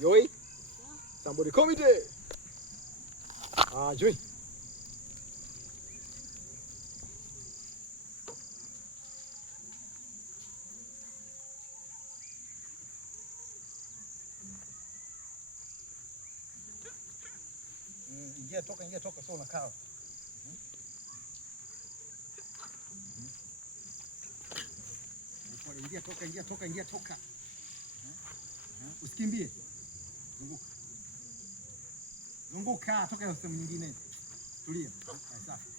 Joy. Somebody committee. Joy. Ingia toka sio unakaa. Ingia toka. Usikimbie. Zunguka, toka sehemu nyingine. Tulia. Safi.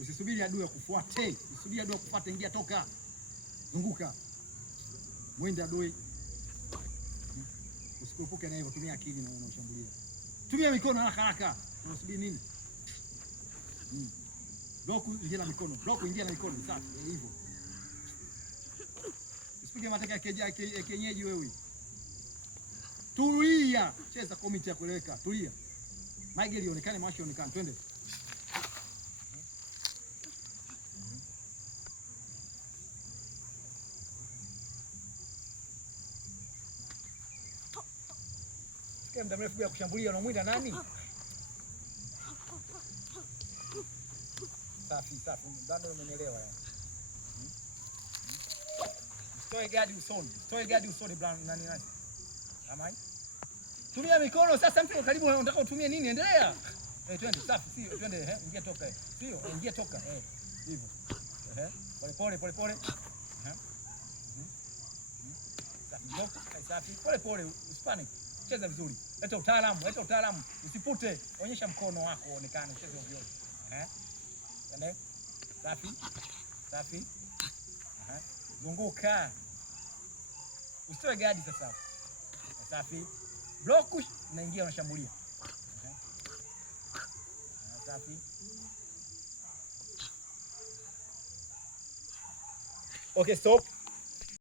Usisubiri adui akufuate. Usisubiri adui akufuate, ingia toka. Zunguka. Mwende adui. Usikurupuke na hivyo, tumia akili na unashambulia. Tumia mikono haraka. Unasubiri nini? Block ingia na mikono. Block ingia na mikono. Safi, hivyo. Usipige mateka ya kienyeji wewe. Tulia. Cheza komiti ya kueleweka. Tulia. Maigeli ionekane, macho ionekane. Twende. Sikia muda mrefu ya kushambulia, unamwinda nani? Safi. Ndano umenielewa yani. Stoe gadi usoni blan nani. Amai. Tumia mikono sasa, mtu karibu unataka utumie nini? Endelea. Twende safi, sio twende ingia toka. Sio ingia toka. Hivyo. Pole. Safi. Pole, usipanic. Cheza vizuri. Leta utaalamu. Usipute. Onyesha mkono wako uonekane, cheza ovyo. Twende. Safi. Zunguka. Usitoe gadi sasa. Safi. Block unaingia unashambulia. Safi. Okay, stop.